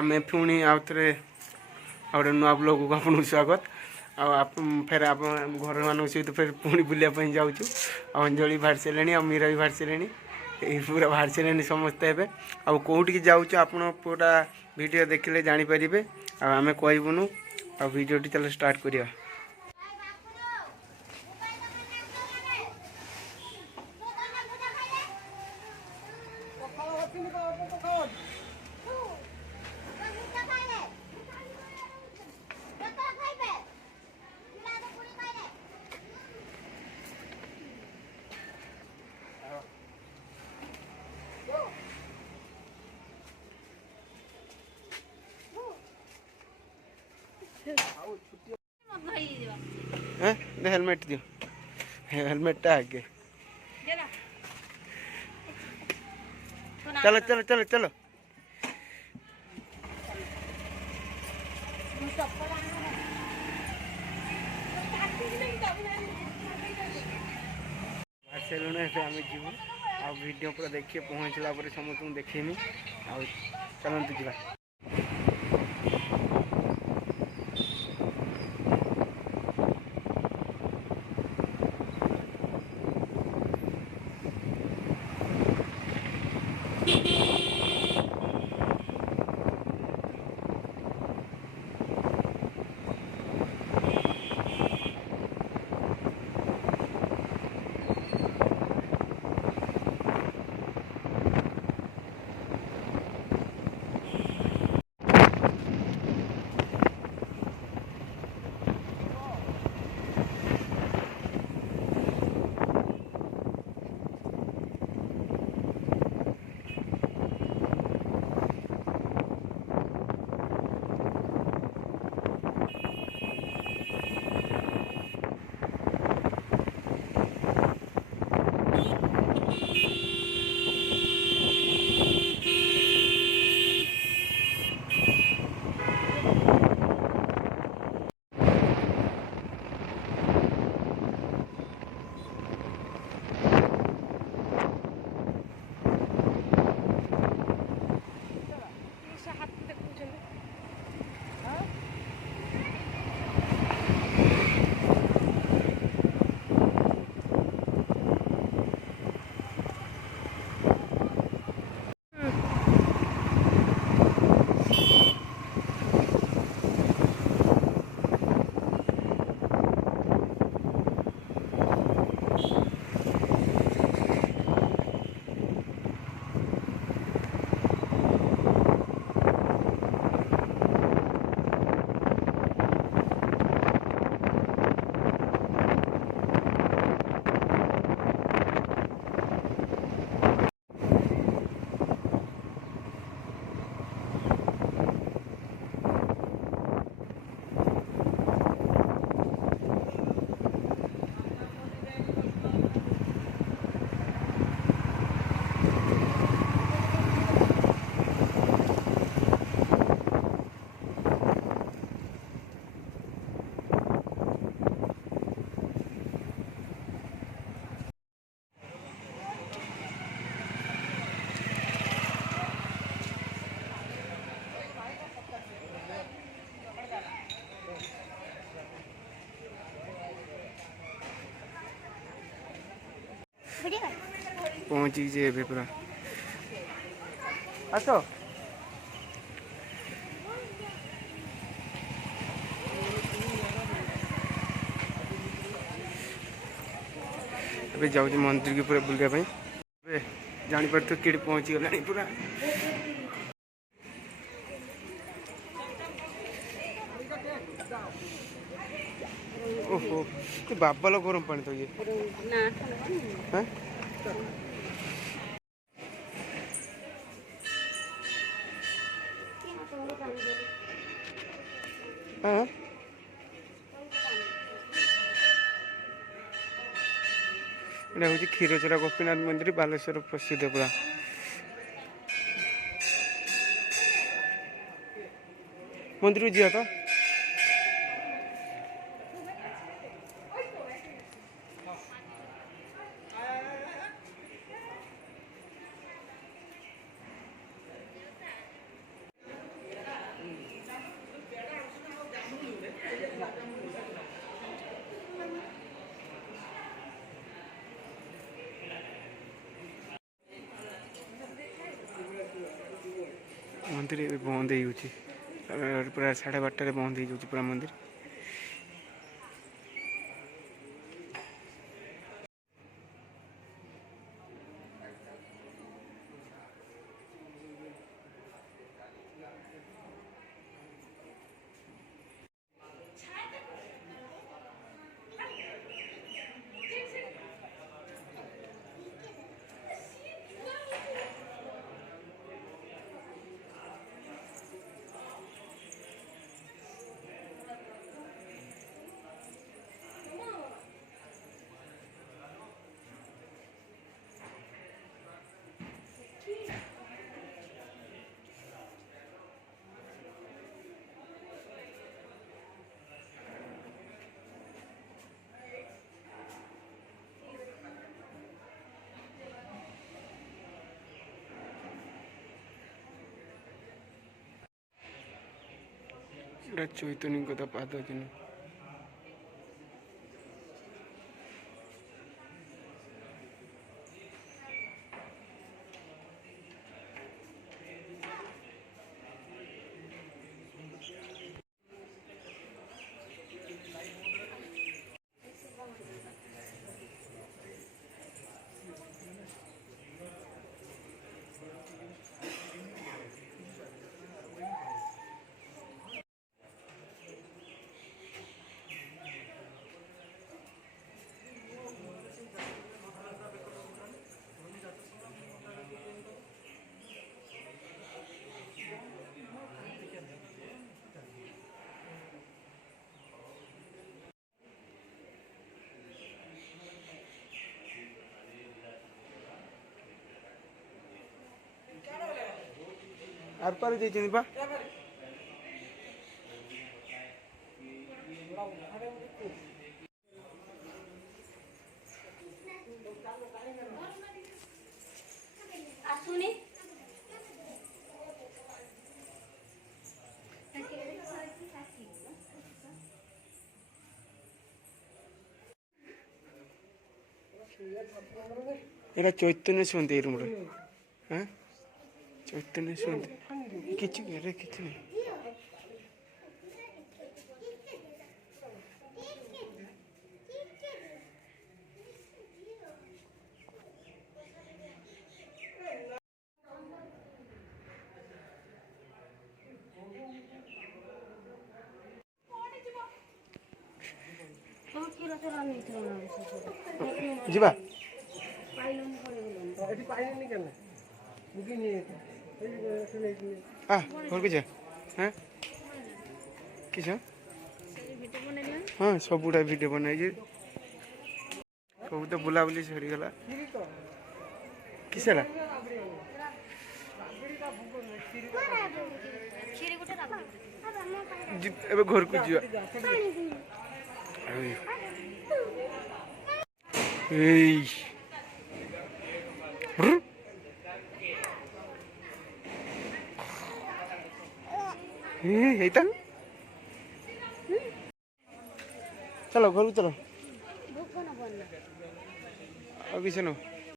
आम पुणी आउ थे गोटे नुआ ब्लॉग को आपको स्वागत आप फिर आप घर मान सहित फिर पुणी बुलायापी जाऊँ अंजलि बाहर सारे आ मीरा भी बाहर सारे पूरा बाहर सारे समस्ते हे आ कौटिक जाऊँ आप पूरा वीडियो देखिले जानीपारे आम कहबुनु आ वीडियो चलो स्टार्ट करिया। हेलमेट दियो हेलमेट आगे चलो चलो चलो चलो आम जीव आ वीडियो पूरा देखिए पहुँचला समस्त देखेमी आ चलते जा। पहुँची जे पूरा आस जाऊँ मंदिर की पूरा बुलायापी जापर तो कि पहुँची गला पूरा ओहो बाबाल गरम पानी तो ये हाँ यहाँ हूँ क्षीरचोरा गोपीनाथ मंदिर बालेश्वर प्रसिद्ध पूरा मंदिर को जा तो मंदिर बंद हो पूरा 12:30 बंद हो पूरा मंदिर। चैतन्य को पाद चिन्ह आर पार जाइछन बा आसुनी एरा चैतन्य सुनते रूम रे हां चैतन्य सुनते किछि रे किछि नहीं ଯିବା ଘରକୁ ଯା ହଁ କିସ ହଁ ସବୁଟା ଭିଡ଼ିଓ ବନାଇଛି ସବୁ ତ ବୁଲାବୁଲି ସରିଗଲା କିସ ହେଲା ଏବେ ଘରକୁ ଯିବା ଏଇ चलो घर को चलो अब किसे नो